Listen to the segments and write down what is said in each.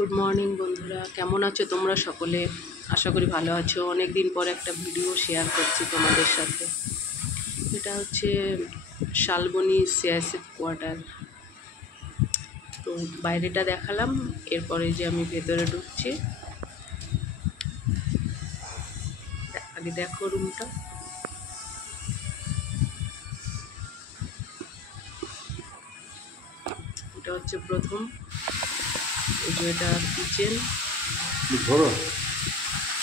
Good morning বন্ধুরা, কেমন আছো তোমরা সকলে? আশা করি ভালো আছো। অনেক দিন পর একটা ভিডিও শেয়ার করছি তোমাদের সাথে। এটা হচ্ছে শালবনী সিআইএসএফ কোয়ার্টার। তো বাইরেটা দেখালাম, এরপরে যে আমি ভেতরে ঢুকছি। আগে দেখো রুমটা। এটা হচ্ছে প্রথম, এই যে এটা কিচেন,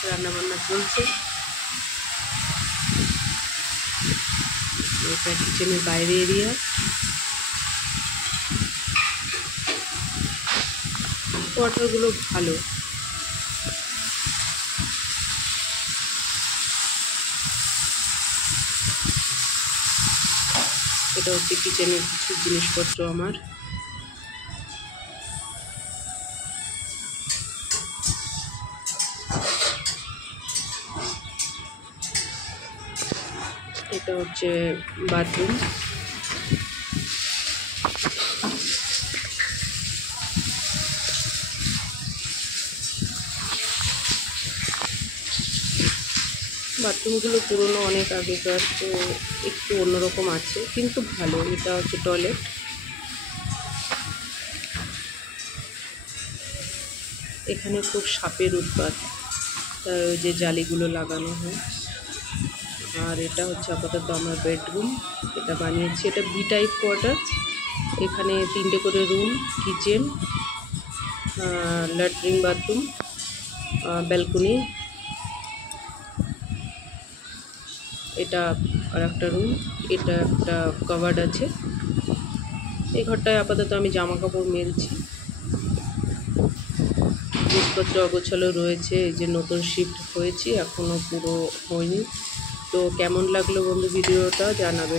রান্নাবান্না চলছে। এটা কিচেনের বাইরে এরিয়া। কোয়ার্টারগুলো ভালো। এটা হচ্ছে কিচেনের কিছু জিনিসপত্র আমার। এটা হচ্ছে বাথরুম। বাথরুমগুলো পুরনো, অনেক আগেকার, তো একটু অন্যরকম আছে, কিন্তু ভালো। এটা হচ্ছে টয়লেট। এখানে খুব সাপের উৎপাত, তাই ওই যে জালিগুলো লাগানো হয়। আর এটা হচ্ছে আপাতত আমার বেডরুম। এটা বানিয়েছি, এটা বি টাইপ কোয়ার্টার। এখানে 3টে করে room, kitchen, latrine, bathroom, balcony. এটা আর একটা রুম। এটা একটা কভার্ড আছে। এই ঘরটায় আপাতত আমি জামা কাপড় মেলছি। জিনিসপত্র অগোছালো রয়েছে, এই যে নতুন শিফট হয়েছি, এখনও পুরো হয়নি। তো কেমন লাগলো বন্ধু ভিডিওটা জানাবে।